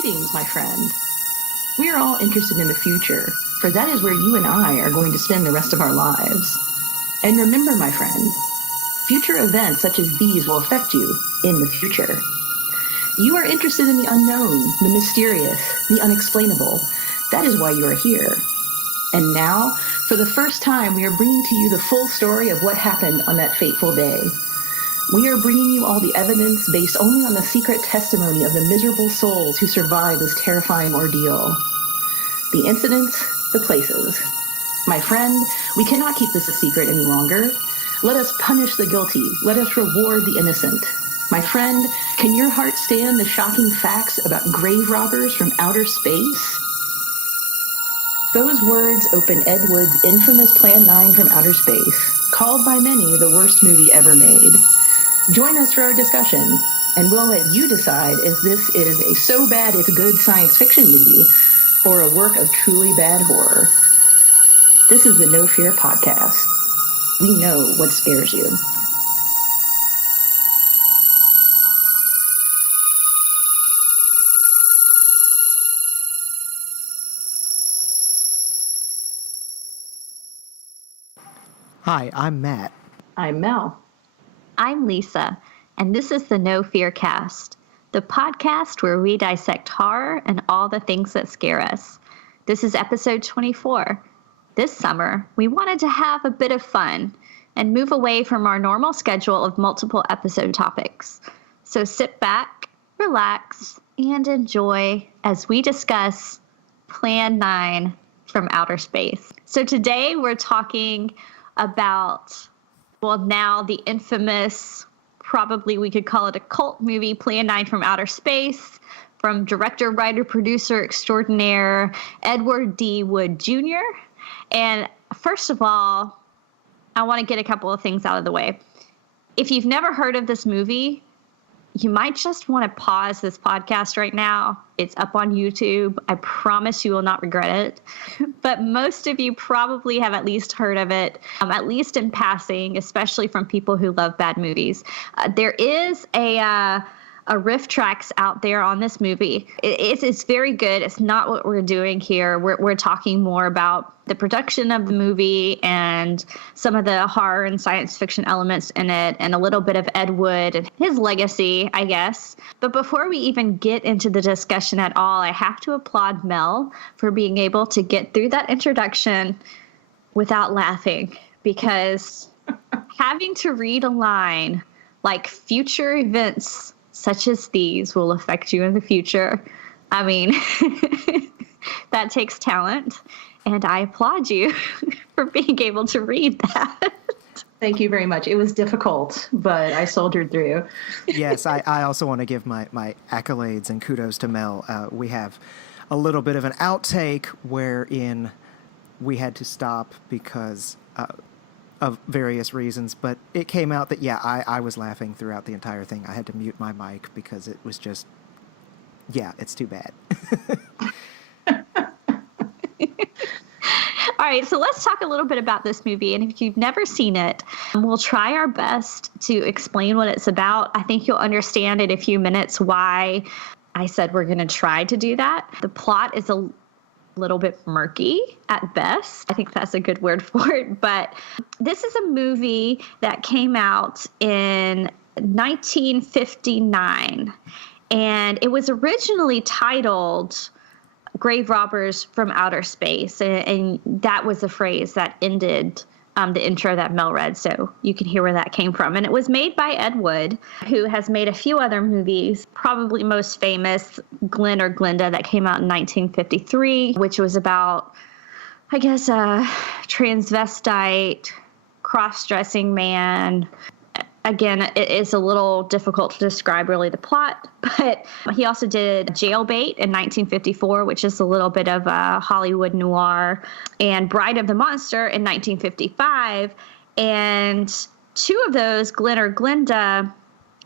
Greetings, my friend. We are all interested in the future, for that is where you and I are going to spend the rest of our lives. And remember, my friend, future events such as these will affect you in the future. You are interested in the unknown, the mysterious, the unexplainable. That is why you are here. And now, for the first time, we are bringing to you the full story of what happened on that fateful day. We are bringing you all the evidence based only on the secret testimony of the miserable souls who survived this terrifying ordeal. The incidents, the places. My friend, we cannot keep this a secret any longer. Let us punish the guilty. Let us reward the innocent. My friend, can your heart stand the shocking facts about grave robbers from outer space? Those words open Ed Wood's infamous Plan 9 from Outer Space, called by many the worst movie ever made. Join us for our discussion, and we'll let you decide if this is a so bad it's good science fiction movie or a work of truly bad horror. This is the No Fear Podcast. We know what scares you. Hi, I'm Matt. I'm Mel. I'm Lisa, and this is the No Fear Cast, the podcast where we dissect horror and all the things that scare us. This is episode 24. This summer, we wanted to have a bit of fun and move away from our normal schedule of multiple episode topics. So sit back, relax, and enjoy as we discuss Plan 9 from Outer Space. So today we're talking about, well, now the infamous, probably we could call it a cult movie, Plan 9 from Outer Space, from director, writer, producer extraordinaire Edward D. Wood Jr. And first of all, I want to get a couple of things out of the way. If you've never heard of this movie, you might just want to pause this podcast right now. It's up on YouTube. I promise you will not regret it. But most of you probably have at least heard of it, at least in passing, especially from people who love bad movies. There is a riff tracks out there on this movie. It's very good. It's not what we're doing here. We're talking more about the production of the movie and some of the horror and science fiction elements in it, and a little bit of Ed Wood and his legacy, I guess. But before we even get into the discussion at all, I have to applaud Mel for being able to get through that introduction without laughing, because having to read a line like future events such as these will affect you in the future. I mean, that takes talent, and I applaud you for being able to read that. Thank you very much. It was difficult, but I soldiered through. Yes, I also want to give my accolades and kudos to Mel. We have a little bit of an outtake wherein we had to stop because of various reasons, but it came out that, I was laughing throughout the entire thing. I had to mute my mic because it was just, it's too bad. All right, so let's talk a little bit about this movie. And if you've never seen it, we'll try our best to explain what it's about. I think you'll understand in a few minutes why I said we're going to try to do that. The plot is a little bit murky at best. I think that's a good word for it. But this is a movie that came out in 1959, and it was originally titled Grave Robbers from Outer Space, and that was the phrase that ended the intro that Mel read, so you can hear where that came from. And it was made by Ed Wood, who has made a few other movies, probably most famous, Glenn or Glenda, that came out in 1953, which was about, I guess, a transvestite, cross-dressing man. Again, it is a little difficult to describe really the plot, but he also did Jailbait in 1954, which is a little bit of a Hollywood noir, and Bride of the Monster in 1955. And two of those, Glenn or Glenda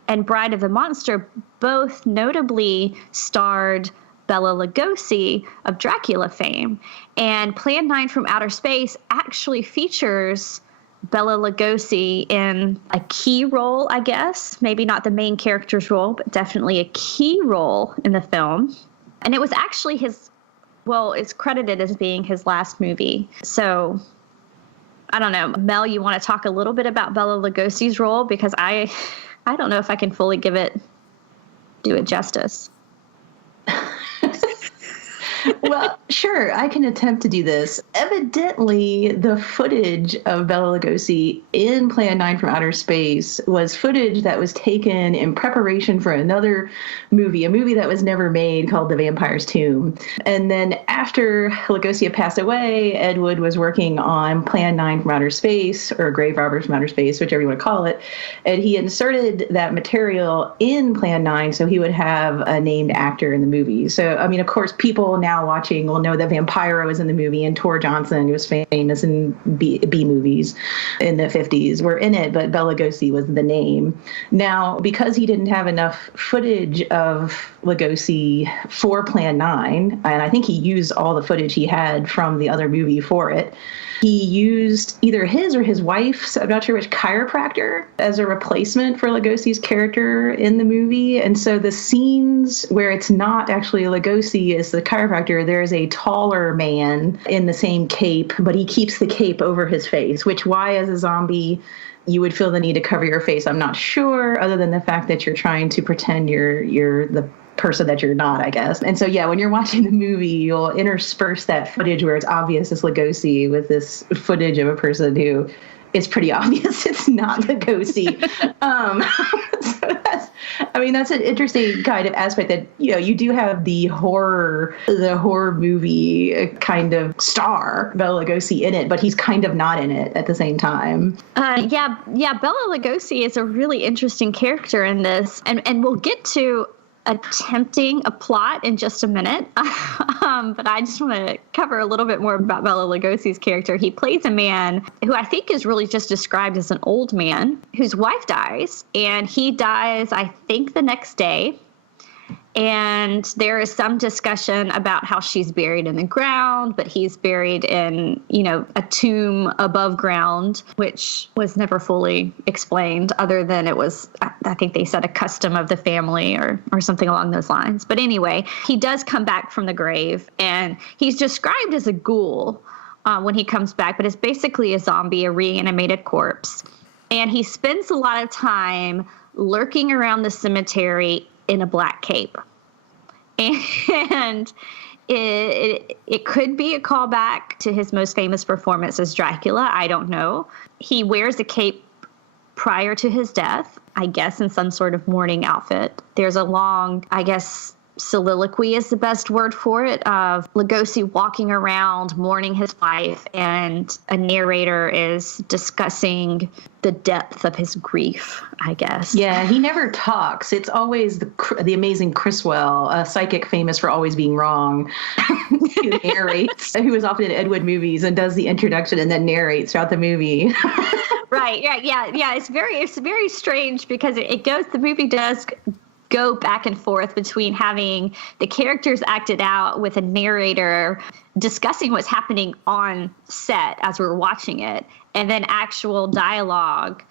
and Bride of the Monster, both notably starred Bela Lugosi of Dracula fame. And Plan 9 from Outer Space actually features Bela Lugosi in a key role, I guess. Maybe not the main character's role, but definitely a key role in the film. And it was actually it's credited as being his last movie. So I don't know. Mel, you want to talk a little bit about Bela Lugosi's role? Because I don't know if I can fully do it justice. Well, sure, I can attempt to do this. Evidently, the footage of Bela Lugosi in Plan 9 from Outer Space was footage that was taken in preparation for another movie, a movie that was never made called The Vampire's Tomb. And then after Lugosi had passed away, Ed Wood was working on Plan 9 from Outer Space, or Grave Robbers from Outer Space, whichever you want to call it. And he inserted that material in Plan 9 so he would have a named actor in the movie. So, I mean, of course, people now watching will know that Vampiro was in the movie, and Tor Johnson, who was famous in B movies in the 50s, were in it, but Bela Lugosi was the name. Now, because he didn't have enough footage of Lugosi for Plan 9, and I think he used all the footage he had from the other movie for it, he used either his or his wife's, I'm not sure which, chiropractor as a replacement for Lugosi's character in the movie. And so the scenes where it's not actually Lugosi as the chiropractor, there's a taller man in the same cape, but he keeps the cape over his face, which why as a zombie you would feel the need to cover your face, I'm not sure, other than the fact that you're trying to pretend you're the person that you're not, I guess. And so, yeah, when you're watching the movie, you'll intersperse that footage where it's obvious it's Lugosi with this footage of a person who is pretty obvious it's not Lugosi. So that's an interesting kind of aspect that, you do have the horror movie kind of star, Bela Lugosi, in it, but he's kind of not in it at the same time. Yeah, Bela Lugosi is a really interesting character in this, and we'll get to attempting a plot in just a minute. But I just want to cover a little bit more about Bela Lugosi's character. He plays a man who I think is really just described as an old man whose wife dies, and he dies, I think, the next day. And there is some discussion about how she's buried in the ground, but he's buried in, a tomb above ground, which was never fully explained other than it was, I think they said, a custom of the family or something along those lines. But anyway, he does come back from the grave, and he's described as a ghoul when he comes back, but it's basically a zombie, a reanimated corpse. And he spends a lot of time lurking around the cemetery in a black cape. And it could be a callback to his most famous performance as Dracula. I don't know. He wears a cape prior to his death, I guess, in some sort of mourning outfit. There's a long, I guess, soliloquy is the best word for it, of Lugosi walking around mourning his wife, and a narrator is discussing the depth of his grief, I guess. Yeah, he never talks. It's always the amazing Criswell, a psychic famous for always being wrong, who narrates, who is often in Ed Wood movies and does the introduction and then narrates throughout the movie. Right. Yeah. It's very strange because the movie does go back and forth between having the characters acted out with a narrator discussing what's happening on set as we're watching it, and then actual dialogue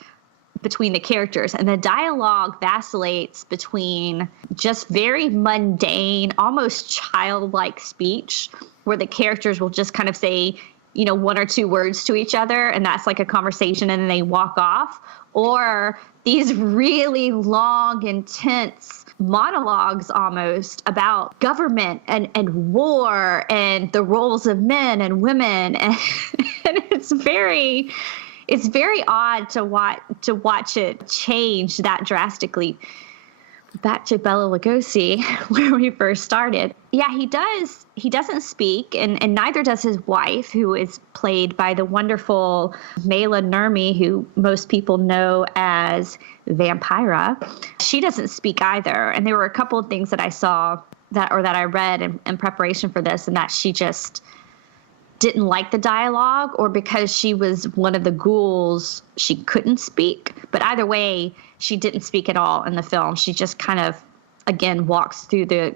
between the characters. And the dialogue vacillates between just very mundane, almost childlike speech, where the characters will just kind of say, one or two words to each other, and that's like a conversation, and then they walk off, or these really long, intense monologues almost about government and war and the roles of men and women. And it's very odd to watch it change that drastically. Back to Bela Lugosi, where we first started. Yeah, he doesn't speak, and neither does his wife, who is played by the wonderful Mela Nurmi, who most people know as Vampira. She doesn't speak either. And there were a couple of things that I saw that I read in preparation for this, and that she just didn't like the dialogue, or because she was one of the ghouls, she couldn't speak. But either way, she didn't speak at all in the film. She just kind of, again, walks through the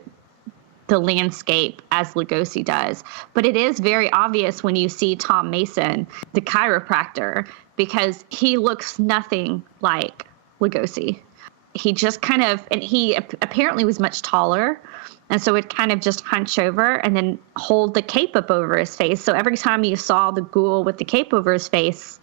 landscape as Lugosi does. But it is very obvious when you see Tom Mason, the chiropractor, because he looks nothing like Lugosi. He just kind of, and he apparently was much taller And so it'd kind of just hunch over and then hold the cape up over his face. So every time you saw the ghoul with the cape over his face,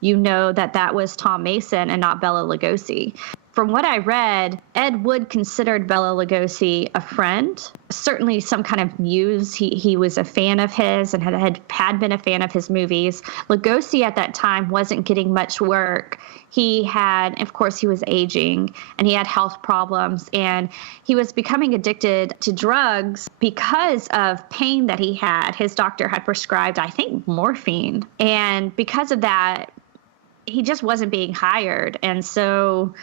you know that that was Tom Mason and not Bela Lugosi. From what I read, Ed Wood considered Bela Lugosi a friend, certainly some kind of muse. He was a fan of his and had been a fan of his movies. Lugosi at that time wasn't getting much work. He had, of course, he was aging and he had health problems and he was becoming addicted to drugs because of pain that he had. His doctor had prescribed, I think, morphine. And because of that, he just wasn't being hired. And so,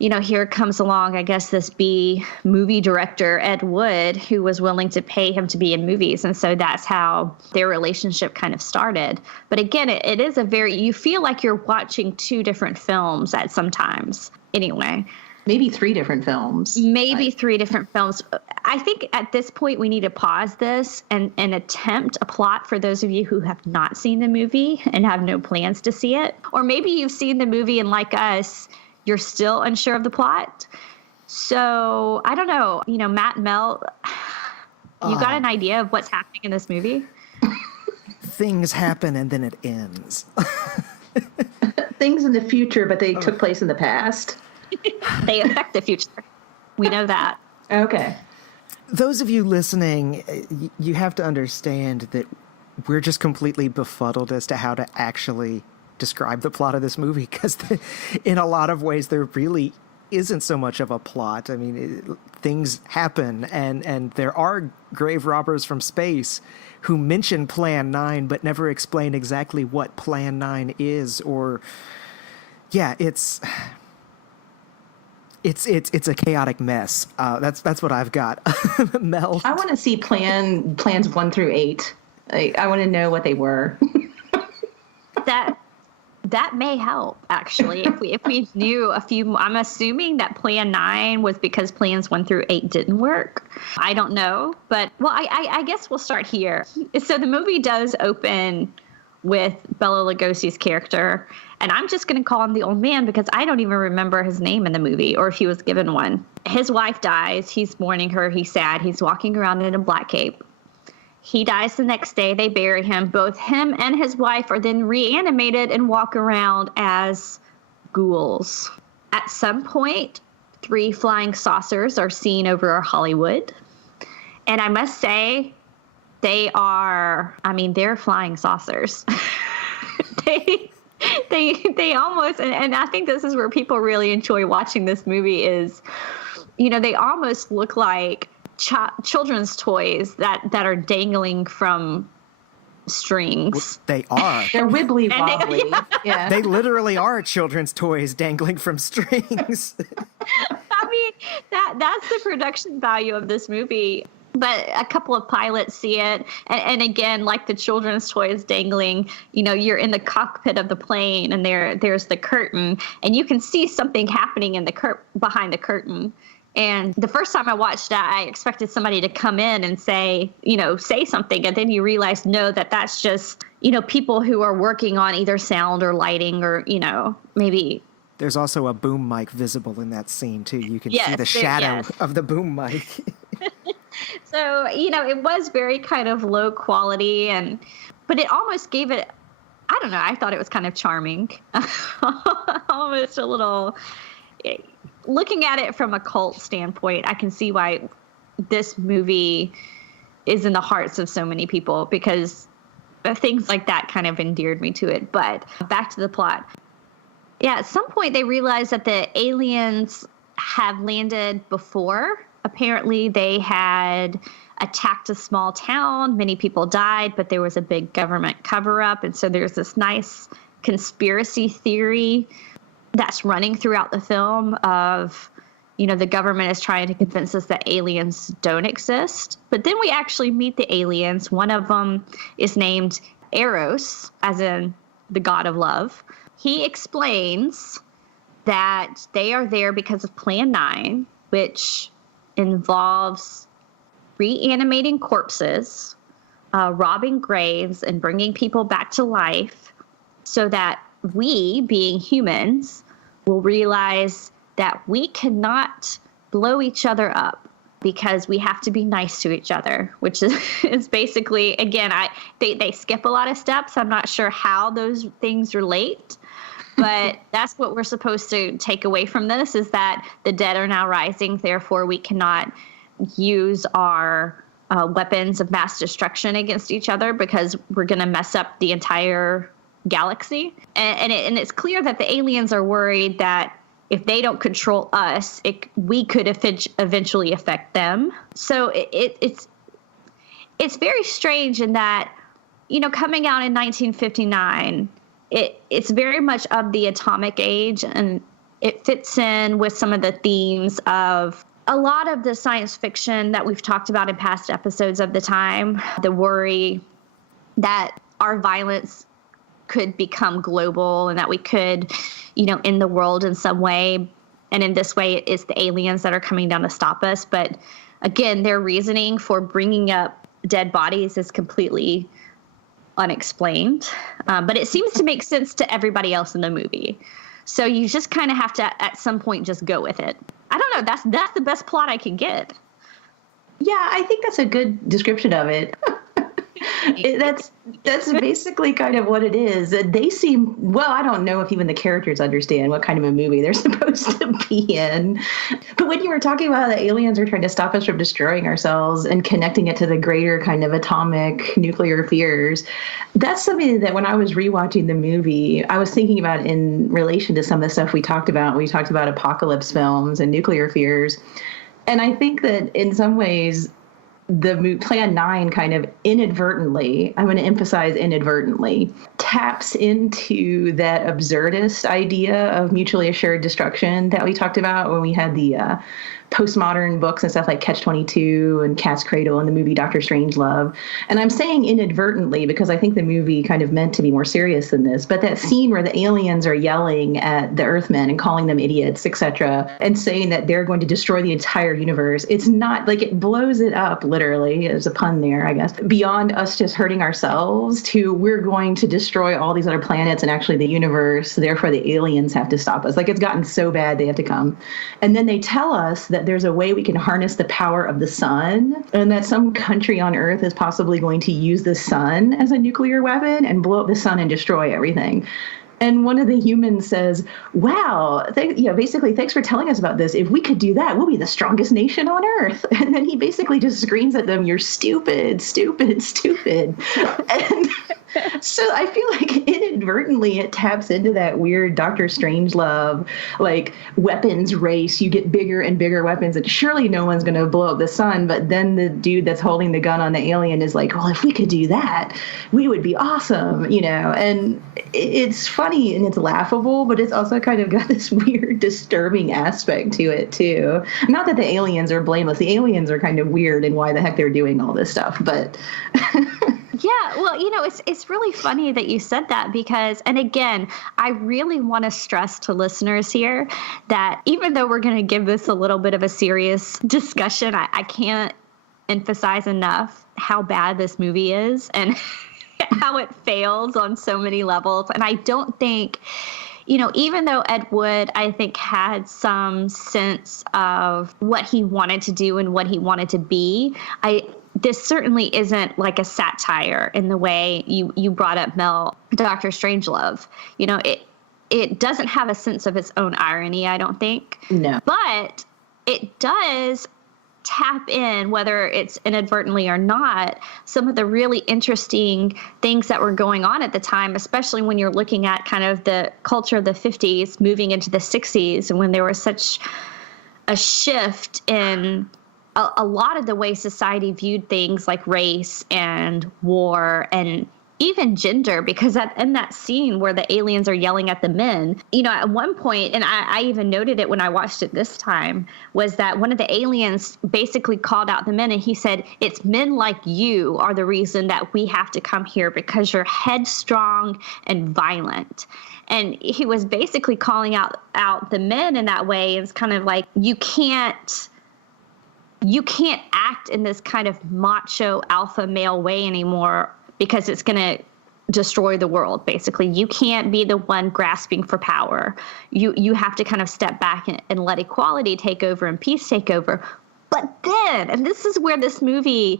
you know, here comes along, I guess, this B movie director, Ed Wood, who was willing to pay him to be in movies. And so that's how their relationship kind of started. But again, it is you feel like you're watching two different films at sometimes anyway. Maybe three different films. Three different films. I think at this point we need to pause this and attempt a plot for those of you who have not seen the movie and have no plans to see it. Or maybe you've seen the movie and like us, you're still unsure of the plot. So I don't know, you know, Matt and Mel, you got an idea of what's happening in this movie? Things happen and then it ends. Things in the future, but they took place in the past. They affect the future. We know that. Okay. Those of you listening, you have to understand that we're just completely befuddled as to how to actually describe the plot of this movie, because in a lot of ways there really isn't so much of a plot. I mean, things happen, and there are grave robbers from space who mention Plan 9 but never explain exactly what Plan 9 is, or it's a chaotic mess. That's what I've got. Mel, I want to see plans 1 through 8. I want to know what they were. That may help, actually, if we knew a few. I'm assuming that Plan 9 was because plans 1 through 8 didn't work. I don't know, but well, I guess we'll start here. So the movie does open with Bela Lugosi's character, and I'm just going to call him the old man because I don't even remember his name in the movie or if he was given one. His wife dies. He's mourning her. He's sad. He's walking around in a black cape. He dies the next day. They bury him. Both him and his wife are then reanimated and walk around as ghouls. At some point, 3 flying saucers are seen over Hollywood. And I must say, they're flying saucers. They almost, and I think this is where people really enjoy watching this movie is, you know, they almost look like children's toys that are dangling from strings. They are. They're wibbly wobbly. Yeah. They literally are children's toys dangling from strings. I mean, that's the production value of this movie. But a couple of pilots see it. And again, like the children's toys dangling, you know, you're in the cockpit of the plane and there's the curtain and you can see something happening in behind the curtain. And the first time I watched that, I expected somebody to come in and say something. And then you realize, no, that's just, you know, people who are working on either sound or lighting or, you know, maybe. There's also a boom mic visible in that scene, too. You can see the shadow of the boom mic. So, you know, it was very kind of low quality, but it almost gave it, I don't know, I thought it was kind of charming. Almost a little. Looking at it from a cult standpoint, I can see why this movie is in the hearts of so many people because things like that kind of endeared me to it. But back to the plot. Yeah, at some point they realized that the aliens have landed before. Apparently they had attacked a small town. Many people died, but there was a big government cover-up. And so there's this nice conspiracy theory that's running throughout the film of, you know, the government is trying to convince us that aliens don't exist. But then we actually meet the aliens. One of them is named Eros, as in the god of love. He explains that they are there because of Plan 9, which involves reanimating corpses, robbing graves, and bringing people back to life so that we, being humans, will realize that we cannot blow each other up. because we have to be nice to each other, which is basically, again, they skip a lot of steps. I'm not sure how those things relate, but that's what we're supposed to take away from this, is that the dead are now rising. Therefore, we cannot use our weapons of mass destruction against each other, because we're going to mess up the entire galaxy. And it's clear that the aliens are worried that if they don't control us, we could eventually affect them. So it's very strange in that, coming out in 1959, it's very much of the atomic age, and it fits in with some of the themes of a lot of the science fiction that we've talked about in past episodes of the time. The worry that our violence could become global and that we could, end the world in some way. And in this way, it's the aliens that are coming down to stop us. But again, their reasoning for bringing up dead bodies is completely unexplained. But it seems to make sense to everybody else in the movie. So you just kind of have to, at some point, just go with it. I don't know. That's the best plot I can get. Yeah, I think that's a good description of it. That's basically kind of what it is. They seem, well, I don't know if even the characters understand what kind of a movie they're supposed to be in. But when you were talking about how the aliens are trying to stop us from destroying ourselves and connecting it to the greater kind of atomic nuclear fears, that's something that when I was rewatching the movie, I was thinking about in relation to some of the stuff we talked about. We talked about apocalypse films and nuclear fears. And I think that in some ways, the Plan 9 kind of inadvertently, I'm going to emphasize inadvertently, taps into that absurdist idea of mutually assured destruction that we talked about when we had the postmodern books and stuff like Catch-22 and Cat's Cradle and the movie Dr. Strangelove. And I'm saying inadvertently because I think the movie kind of meant to be more serious than this. But that scene where the aliens are yelling at the Earthmen and calling them idiots, etc., and saying that they're going to destroy the entire universe, it's not like it blows it up, literally. There's a pun there, I guess. Beyond us just hurting ourselves to we're going to destroy all these other planets and actually the universe. Therefore, the aliens have to stop us. Like it's gotten so bad they have to come. And then they tell us that there's a way we can harness the power of the sun, and that some country on Earth is possibly going to use the sun as a nuclear weapon and blow up the sun and destroy everything. And one of the humans says, wow, basically, thanks for telling us about this. If we could do that, we'll be the strongest nation on Earth. And then he basically just screams at them, you're stupid, stupid, stupid. And so I feel like inadvertently it taps into that weird Dr. Strangelove, like weapons race. You get bigger and bigger weapons, and surely no one's going to blow up the sun. But then the dude that's holding the gun on the alien is like, well, if we could do that, we would be awesome, And it's funny and it's laughable, but it's also kind of got this weird, disturbing aspect to it, too. Not that the aliens are blameless. The aliens are kind of weird and why the heck they're doing all this stuff, but... Yeah, well, it's really funny that you said that because, and again, I really want to stress to listeners here that even though we're going to give this a little bit of a serious discussion, I can't emphasize enough how bad this movie is and how it fails on so many levels. And I don't think, even though Ed Wood, I think, had some sense of what he wanted to do and what he wanted to be, this certainly isn't like a satire in the way you brought up, Mel, Dr. Strangelove. It doesn't have a sense of its own irony, I don't think. No. But it does tap in, whether it's inadvertently or not, some of the really interesting things that were going on at the time, especially when you're looking at kind of the culture of the 50s moving into the 60s, and when there was such a shift in a lot of the way society viewed things like race and war and even gender, because in that scene where the aliens are yelling at the men, at one point, and I even noted it when I watched it this time, was that one of the aliens basically called out the men and he said, it's men like you are the reason that we have to come here because you're headstrong and violent. And he was basically calling out the men in that way. It's kind of like, you can't act in this kind of macho alpha male way anymore because it's going to destroy the world, basically. You can't be the one grasping for power. You have to kind of step back and let equality take over and peace take over. But then, and this is where this movie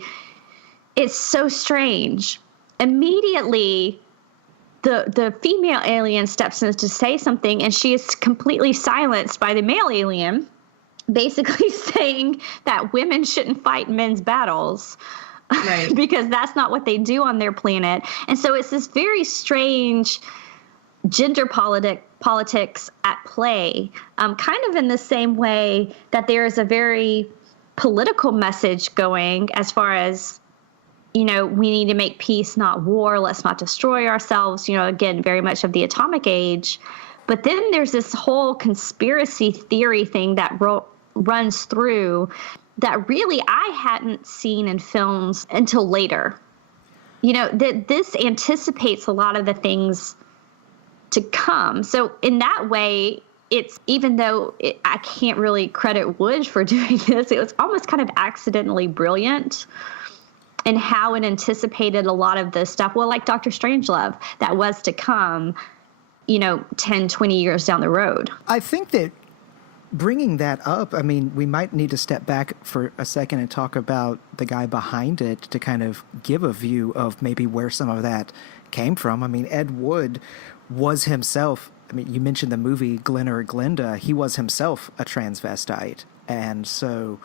is so strange, immediately the female alien steps in to say something, and she is completely silenced by the male alien, basically saying that women shouldn't fight men's battles. Right. Because that's not what they do on their planet. And so it's this very strange gender politics at play, kind of in the same way that there is a very political message going as far as, we need to make peace, not war. Let's not destroy ourselves, again, very much of the atomic age. But then there's this whole conspiracy theory thing that runs through that really I hadn't seen in films until later. That this anticipates a lot of the things to come. So in that way, it's, even though I can't really credit Wood for doing this, it was almost kind of accidentally brilliant in how it anticipated a lot of the stuff. Well, like Dr. Strangelove, that was to come, 10, 20 years down the road. I think that bringing that up, I mean, we might need to step back for a second and talk about the guy behind it to kind of give a view of maybe where some of that came from. I mean, Ed Wood was himself, you mentioned the movie Glenn or Glinda, he was himself a transvestite. And so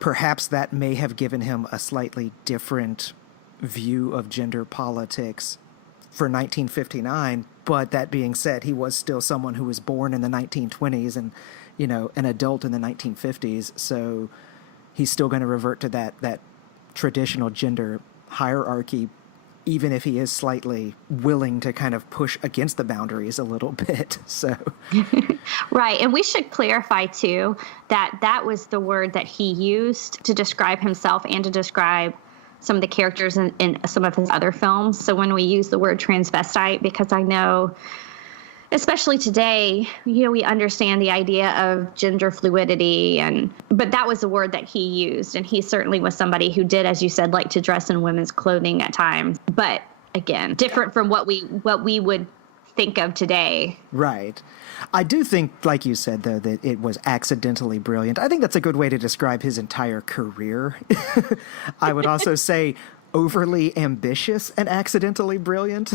perhaps that may have given him a slightly different view of gender politics for 1959. But that being said, he was still someone who was born in the 1920s and, an adult in the 1950s. So he's still going to revert to that traditional gender hierarchy, even if he is slightly willing to kind of push against the boundaries a little bit. So, right. And we should clarify, too, that was the word that he used to describe himself and to describe some of the characters in some of his other films. So when we use the word transvestite, because I know, especially today, we understand the idea of gender fluidity, but that was a word that he used. And he certainly was somebody who did, as you said, like to dress in women's clothing at times. But again, different from what we would think of today. Right. I do think, like you said, though, that it was accidentally brilliant. I think that's a good way to describe his entire career. I would also say overly ambitious and accidentally brilliant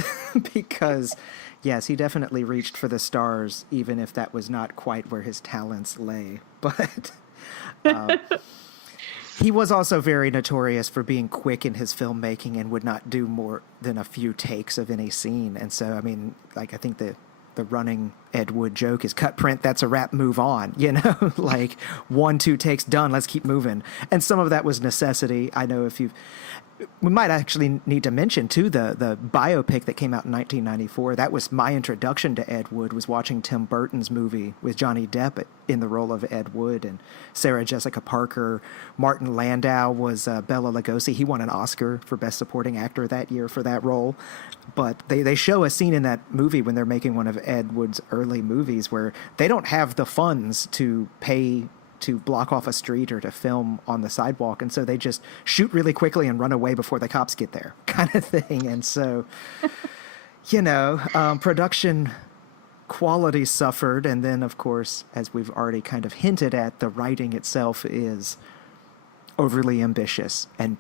because, yes, he definitely reached for the stars, even if that was not quite where his talents lay. But he was also very notorious for being quick in his filmmaking and would not do more than a few takes of any scene. And so, I think the running Ed Wood joke is cut, print, that's a wrap, move on, like 1, 2 takes done, let's keep moving. And some of that was necessity. I know we might actually need to mention too the biopic that came out in 1994. That was my introduction to Ed Wood, was watching Tim Burton's movie with Johnny Depp in the role of Ed Wood, and Sarah Jessica Parker. Martin Landau was Bela Lugosi. He won an Oscar for Best Supporting Actor that year for that role. But they show a scene in that movie when they're making one of Ed Wood's early movies where they don't have the funds to pay to block off a street or to film on the sidewalk, and so they just shoot really quickly and run away before the cops get there, kind of thing. And so, production quality suffered, and then, of course, as we've already kind of hinted at, the writing itself is overly ambitious and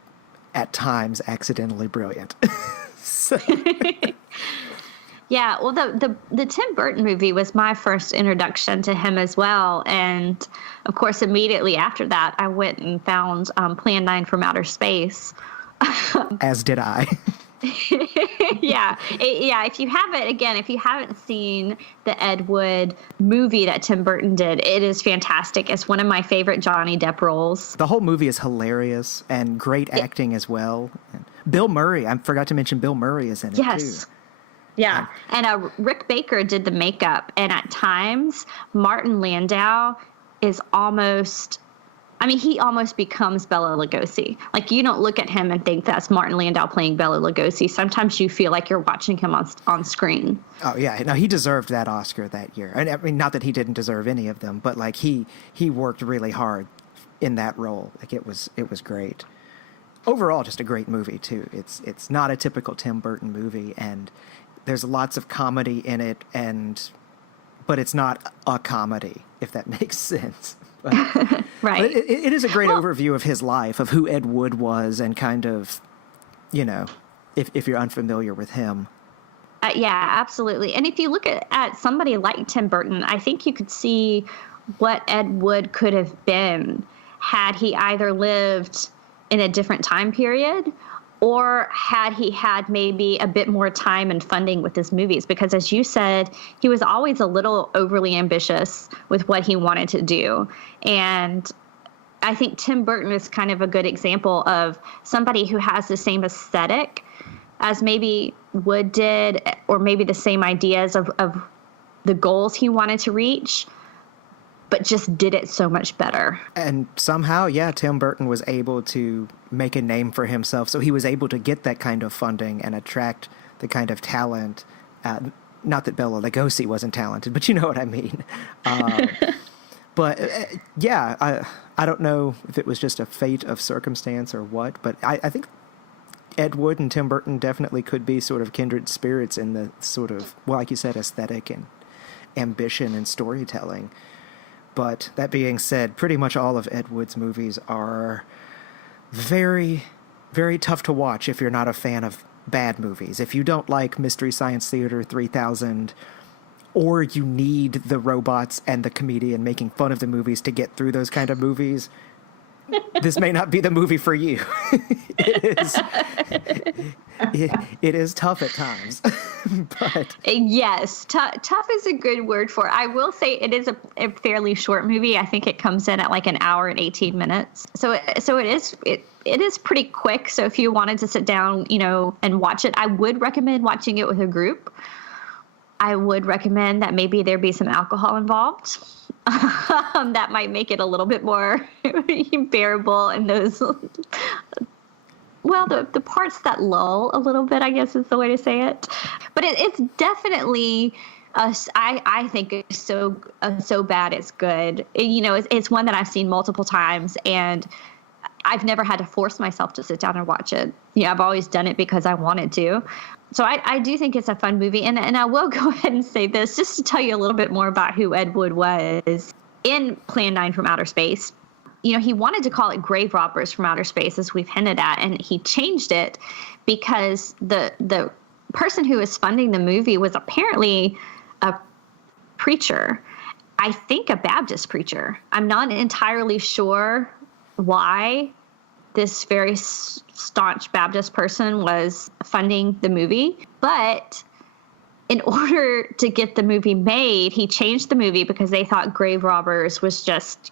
at times accidentally brilliant. So. Yeah, well, the Tim Burton movie was my first introduction to him as well. And, of course, immediately after that, I went and found Plan 9 from Outer Space. As did I. Yeah. If you haven't seen the Ed Wood movie that Tim Burton did, it is fantastic. It's one of my favorite Johnny Depp roles. The whole movie is hilarious and great acting as well. And Bill Murray, I forgot to mention Bill Murray is in it too. Yeah. And Rick Baker did the makeup. And at times, Martin Landau is almost, he almost becomes Bela Lugosi. Like, you don't look at him and think that's Martin Landau playing Bela Lugosi. Sometimes you feel like you're watching him on screen. Oh, yeah. No, he deserved that Oscar that year. And not that he didn't deserve any of them, but, like, he worked really hard in that role. Like, it was great. Overall, just a great movie, too. It's not a typical Tim Burton movie, and there's lots of comedy in it, but it's not a comedy, if that makes sense. But Right. But it is a great overview of his life, of who Ed Wood was, and kind of, if you're unfamiliar with him. Yeah, absolutely. And if you look at somebody like Tim Burton, I think you could see what Ed Wood could have been had he either lived in a different time period or had he had maybe a bit more time and funding with his movies. Because as you said, he was always a little overly ambitious with what he wanted to do. And I think Tim Burton is kind of a good example of somebody who has the same aesthetic as maybe Wood did, or maybe the same ideas of the goals he wanted to reach, but just did it so much better. And somehow, yeah, Tim Burton was able to make a name for himself. So he was able to get that kind of funding and attract the kind of talent. Not that Bela Lugosi wasn't talented, but you know what I mean. But yeah, I don't know if it was just a fate of circumstance or what, but I think Ed Wood and Tim Burton definitely could be sort of kindred spirits in the sort of, well, like you said, aesthetic and ambition and storytelling. But that being said, pretty much all of Ed Wood's movies are very, very tough to watch if you're not a fan of bad movies. If you don't like Mystery Science Theater 3000, or you need the robots and the comedian making fun of the movies to get through those kind of movies, this may not be the movie for you. It is tough at times. But yes, tough is a good word for it. I will say it is a fairly short movie. I think it comes in at like an hour and 18 minutes. So it is pretty quick. So if you wanted to sit down, and watch it, I would recommend watching it with a group. I would recommend that maybe there be some alcohol involved. That might make it a little bit more bearable, and those, well, the parts that lull a little bit, I guess is the way to say it. But it's definitely, I think it's so bad it's good. It's one that I've seen multiple times, and I've never had to force myself to sit down and watch it. I've always done it because I wanted to. So I do think it's a fun movie. And I will go ahead and say this, just to tell you a little bit more about who Ed Wood was in Plan 9 from Outer Space. He wanted to call it Grave Robbers from Outer Space, as we've hinted at, and he changed it because the person who was funding the movie was apparently a preacher. I think a Baptist preacher. I'm not entirely sure why this very staunch Baptist person was funding the movie. But in order to get the movie made, he changed the movie because they thought Grave Robbers was just,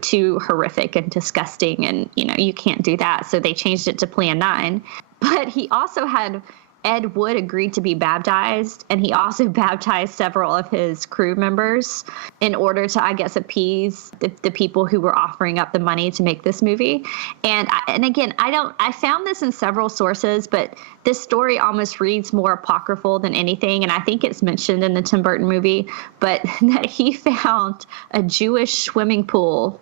too horrific and disgusting. And, you can't do that. So they changed it to Plan 9. But he also had Ed Wood agreed to be baptized, and he also baptized several of his crew members in order to, I guess, appease the people who were offering up the money to make this movie. And again, I found this in several sources, but this story almost reads more apocryphal than anything. And I think it's mentioned in the Tim Burton movie, but that he found a Jewish swimming pool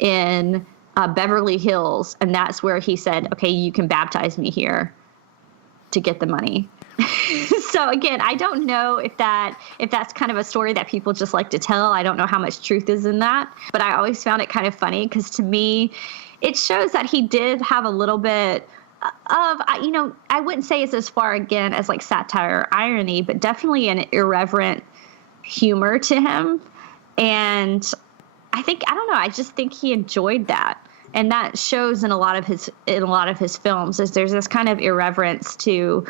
in Beverly Hills. And that's where he said, okay, you can baptize me here to get the money. So again, I don't know if that's kind of a story that people just like to tell. I don't know how much truth is in that, but I always found it kind of funny because to me, it shows that he did have a little bit of, I wouldn't say it's as far again as like satire or irony, but definitely an irreverent humor to him. And I just think he enjoyed that. And that shows in a lot of his films, is there's this kind of irreverence to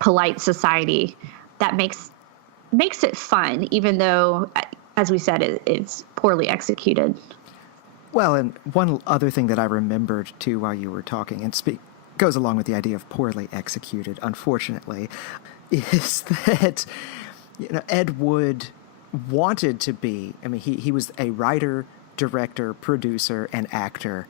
polite society that makes it fun, even though, as we said, it's poorly executed. Well, and one other thing that I remembered too while you were talking, and goes along with the idea of poorly executed, unfortunately, is that Ed Wood wanted to be. I mean, he was a writer, director, producer, and actor,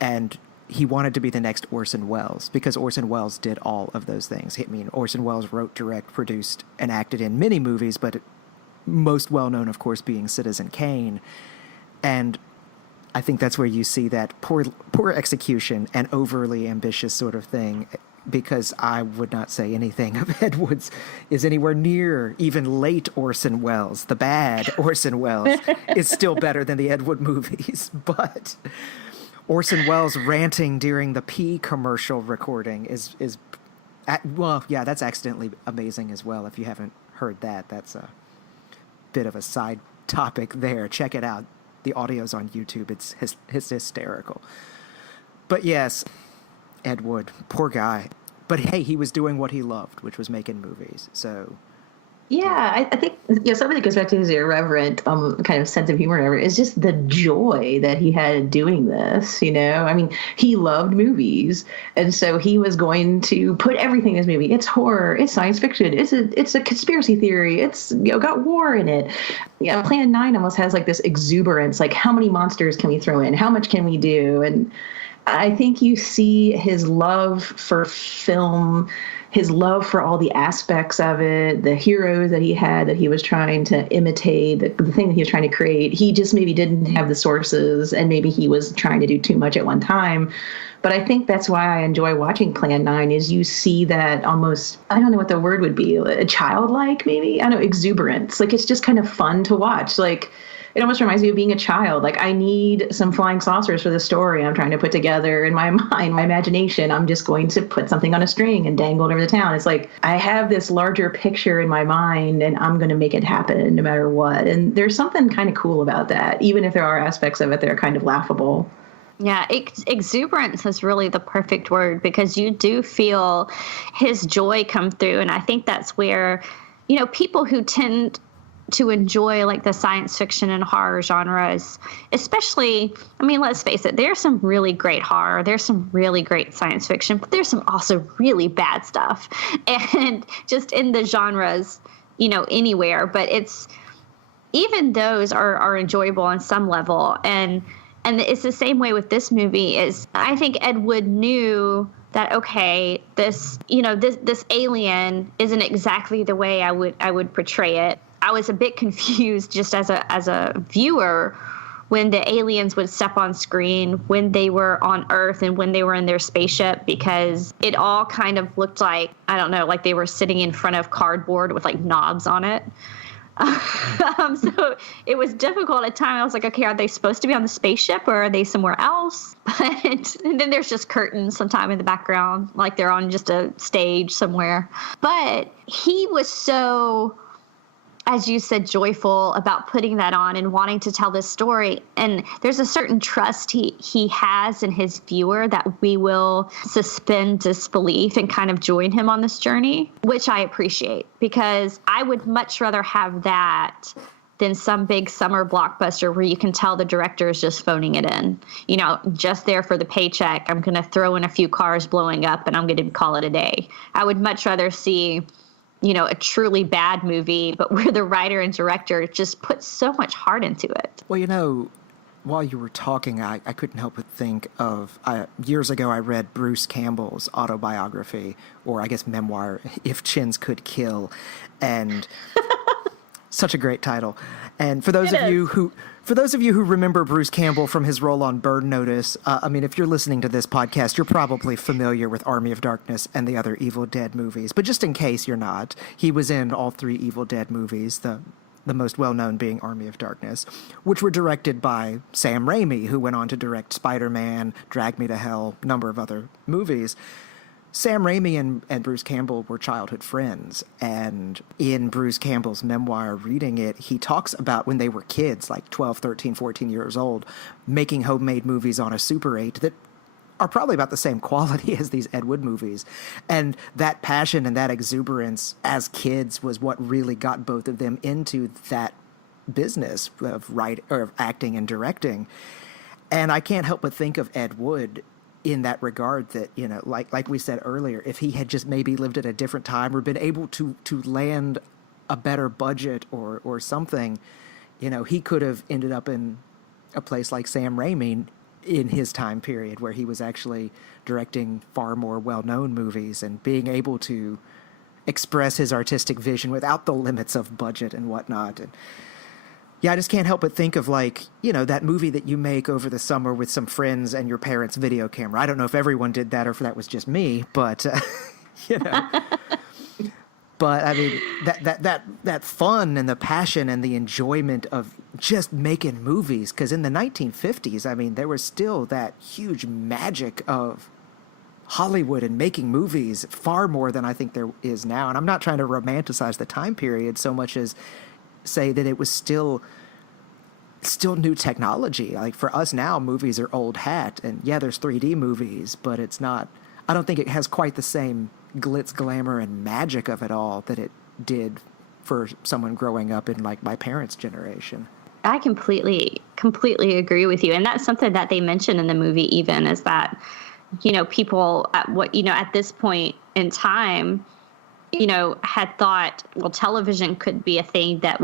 and he wanted to be the next Orson Welles because Orson Welles did all of those things. I mean, Orson Welles wrote, directed, produced, and acted in many movies, but most well-known, of course, being Citizen Kane. And I think that's where you see that poor execution and overly ambitious sort of thing because I would not say anything of Ed Wood's is anywhere near even late Orson Welles. The bad Orson Welles is still better than the Ed Wood movies, but Orson Welles ranting during the P commercial recording is well, yeah, that's accidentally amazing as well. If you haven't heard that, that's a bit of a side topic there. Check it out. The audio's on YouTube. It's hysterical. But yes, Ed Wood, poor guy. But hey, he was doing what he loved, which was making movies. So yeah, I think something that goes back to his irreverent kind of sense of humor. And everything is just the joy that he had doing this. I mean, he loved movies, and so he was going to put everything in his movie. It's horror, it's science fiction, it's a conspiracy theory, it's got war in it. Plan 9 almost has like this exuberance, like how many monsters can we throw in? How much can we do? And I think you see his love for film, his love for all the aspects of it, the heroes that he had that he was trying to imitate, the thing that he was trying to create. He just maybe didn't have the sources, and maybe he was trying to do too much at one time. But I think that's why I enjoy watching Plan 9 is you see that almost, I don't know what the word would be, a childlike maybe? I don't know, exuberance. Like, it's just kind of fun to watch. Like, it almost reminds me of being a child. Like, I need some flying saucers for the story I'm trying to put together in my mind, my imagination. I'm just going to put something on a string and dangle it over the town. It's like I have this larger picture in my mind, and I'm going to make it happen no matter what. And there's something kind of cool about that, even if there are aspects of it that are kind of laughable. Yeah, exuberance is really the perfect word, because you do feel his joy come through. And I think that's where, people who tend to enjoy like the science fiction and horror genres, especially, I mean, let's face it, there's some really great horror, there's some really great science fiction, but there's some also really bad stuff. And just in the genres, anywhere, but even those are enjoyable on some level. And it's the same way with this movie. Is I think Ed Wood knew that, okay, this alien isn't exactly the way I would portray it. I was a bit confused just as a viewer when the aliens would step on screen, when they were on Earth and when they were in their spaceship, because it all kind of looked like, I don't know, like they were sitting in front of cardboard with like knobs on it. So it was difficult at times. I was like, okay, are they supposed to be on the spaceship or are they somewhere else? And then there's just curtains sometime in the background, like they're on just a stage somewhere. But he was so, as you said, joyful about putting that on and wanting to tell this story. And there's a certain trust he has in his viewer that we will suspend disbelief and kind of join him on this journey, which I appreciate, because I would much rather have that than some big summer blockbuster where you can tell the director is just phoning it in, just there for the paycheck. I'm going to throw in a few cars blowing up and I'm going to call it a day. I would much rather see a truly bad movie, but where the writer and director just put so much heart into it. Well, while you were talking, I couldn't help but think of, years ago I read Bruce Campbell's autobiography, or I guess memoir, If Chins Could Kill, and such a great title. And for those of you who remember Bruce Campbell from his role on Burn Notice, I mean, if you're listening to this podcast, you're probably familiar with Army of Darkness and the other Evil Dead movies. But just in case you're not, he was in all 3 Evil Dead movies, the most well-known being Army of Darkness, which were directed by Sam Raimi, who went on to direct Spider-Man, Drag Me to Hell, a number of other movies. Sam Raimi and Bruce Campbell were childhood friends, and in Bruce Campbell's memoir, reading it, he talks about when they were kids, like 12, 13, 14 years old, making homemade movies on a Super 8 that are probably about the same quality as these Ed Wood movies. And that passion and that exuberance as kids was what really got both of them into that business of acting and directing. And I can't help but think of Ed Wood in that regard, that, like we said earlier, if he had just maybe lived at a different time or been able to land a better budget or something, he could have ended up in a place like Sam Raimi in his time period, where he was actually directing far more well-known movies and being able to express his artistic vision without the limits of budget and whatnot. And Yeah, I just can't help but think of, like, you know, that movie that you make over the summer with some friends and your parents' video camera. I don't know if everyone did that or if that was just me, but, you know. But, I mean, that fun and the passion and the enjoyment of just making movies, because in the 1950s, I mean, there was still that huge magic of Hollywood and making movies, far more than I think there is now. And I'm not trying to romanticize the time period so much as say that it was still new technology. Like, for us now, movies are old hat, and yeah, there's 3D movies, but it's not, I don't think it has quite the same glitz, glamour, and magic of it all that it did for someone growing up in, like, my parents' generation. I completely agree with you. And that's something that they mention in the movie even, is that, you know, people at this point in time, you know, had thought, well, television could be a thing that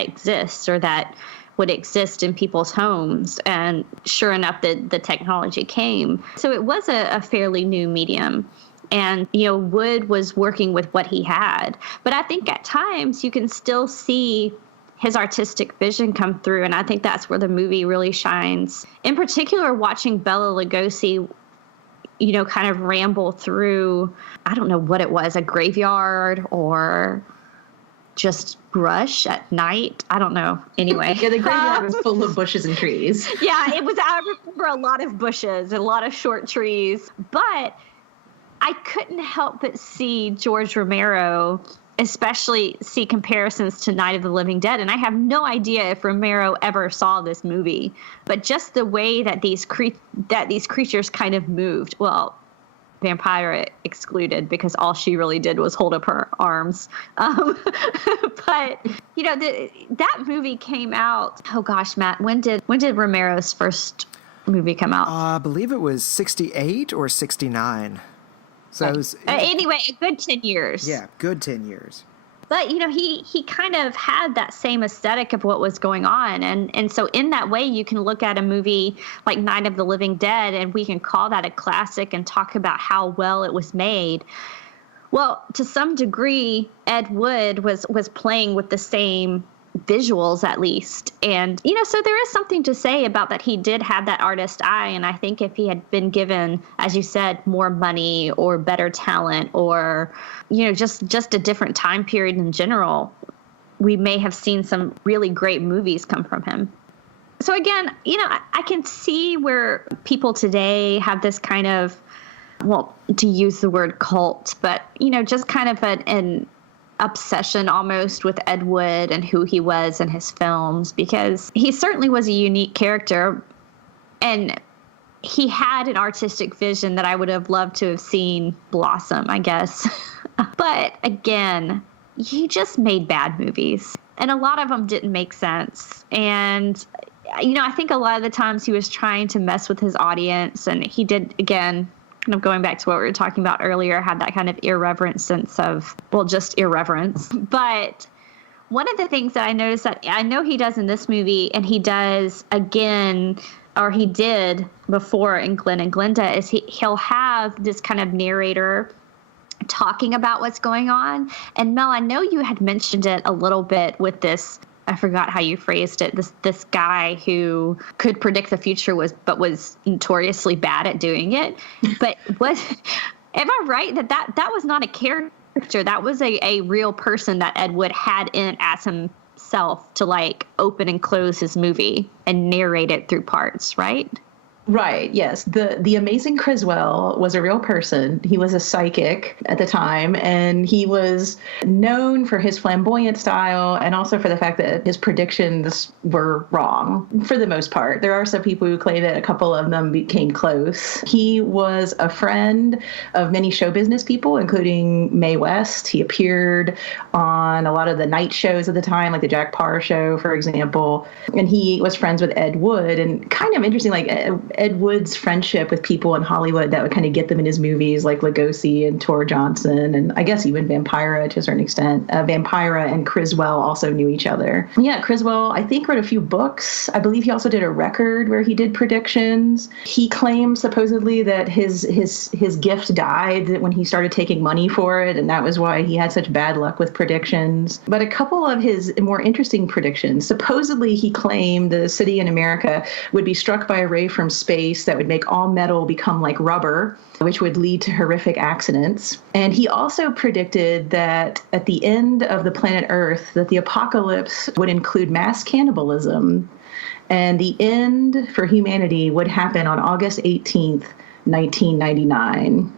exists, or that would exist in people's homes. And sure enough, the technology came. So it was a fairly new medium. And, you know, Wood was working with what he had. But I think at times you can still see his artistic vision come through. And I think that's where the movie really shines. In particular, watching Bela Lugosi, you know, kind of ramble through, I don't know what it was, a graveyard or just brush at night. I don't know. Anyway. Yeah, the graveyard was full of bushes and trees. Yeah, it was. I remember a lot of bushes and a lot of short trees. But I couldn't help but see George Romero, especially see comparisons to Night of the Living Dead. And I have no idea if Romero ever saw this movie, but just the way that these creatures kind of moved. Well, Vampira excluded, because all she really did was hold up her arms. But, you know, that movie came out. Oh gosh, Matt, when did Romero's first movie come out? I believe it was 68 or 69. So it was, anyway, a good 10 years. Yeah, good 10 years. But, you know, he kind of had that same aesthetic of what was going on. And so in that way, you can look at a movie like Night of the Living Dead, and we can call that a classic and talk about how well it was made. Well, to some degree, Ed Wood was playing with the same visuals, at least. And, you know, so there is something to say about that. He did have that artist eye. And I think if he had been given, as you said, more money or better talent, or, you know, just a different time period in general, we may have seen some really great movies come from him. So again, you know, I can see where people today have this kind of, well, to use the word cult, but, you know, just kind of an obsession almost with Ed Wood and who he was in his films, because he certainly was a unique character, and he had an artistic vision that I would have loved to have seen blossom, I guess. But again, he just made bad movies, and a lot of them didn't make sense. And, you know, I think a lot of the times he was trying to mess with his audience, and he did, again, kind of going back to what we were talking about earlier, had that kind of irreverent sense of, well, just irreverence. But one of the things that I noticed that I know he does in this movie, and he does again, or he did before in Glenn and Glenda, is he'll have this kind of narrator talking about what's going on. And Mel, I know you had mentioned it a little bit with this, I forgot how you phrased it, this guy who could predict the future but was notoriously bad at doing it. But am I right that was not a character? That was a real person that Ed Wood had in as himself to, like, open and close his movie and narrate it through parts, right? Right. Yes. The amazing Criswell was a real person. He was a psychic at the time, and he was known for his flamboyant style and also for the fact that his predictions were wrong for the most part. There are some people who claim that a couple of them became close. He was a friend of many show business people, including Mae West. He appeared on a lot of the night shows at the time, like the Jack Paar show, for example. And he was friends with Ed Wood. And kind of interesting, like, Ed Wood's friendship with people in Hollywood that would kind of get them in his movies, like Lugosi and Tor Johnson, and I guess even Vampira to a certain extent. Vampira and Criswell also knew each other. Yeah, Criswell, I think, wrote a few books. I believe he also did a record where he did predictions. He claimed supposedly that his gift died when he started taking money for it, and that was why he had such bad luck with predictions. But a couple of his more interesting predictions, supposedly he claimed the city in America would be struck by a ray from space that would make all metal become like rubber, which would lead to horrific accidents. And he also predicted that at the end of the planet Earth, that the apocalypse would include mass cannibalism, and the end for humanity would happen on August 18th, 1999.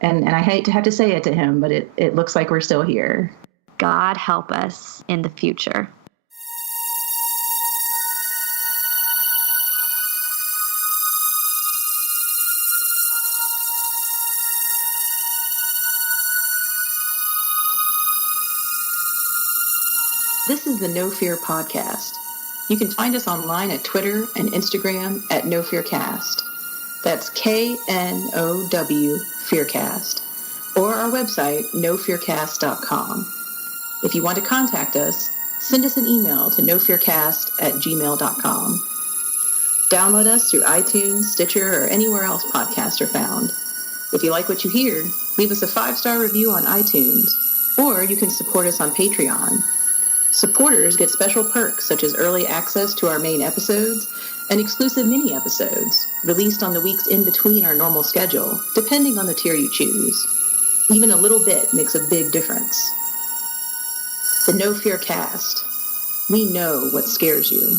And I hate to have to say it to him, but it looks like we're still here. God help us in the future. This is the No Fear Podcast. You can find us online at Twitter and Instagram at No Fear Cast. That's KNOW Fearcast. Or our website, nofearcast.com. If you want to contact us, send us an email to nofearcast@gmail.com. Download us through iTunes, Stitcher, or anywhere else podcasts are found. If you like what you hear, leave us a 5-star review on iTunes, or you can support us on Patreon. Supporters get special perks such as early access to our main episodes and exclusive mini-episodes released on the weeks in between our normal schedule, depending on the tier you choose. Even a little bit makes a big difference. The No Fear Cast. We know what scares you.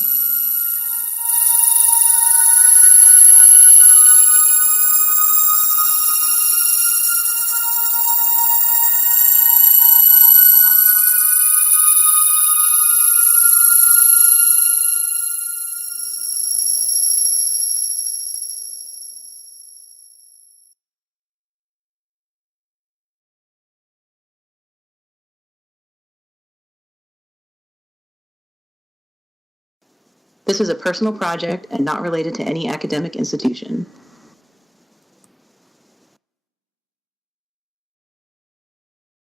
This is a personal project and not related to any academic institution.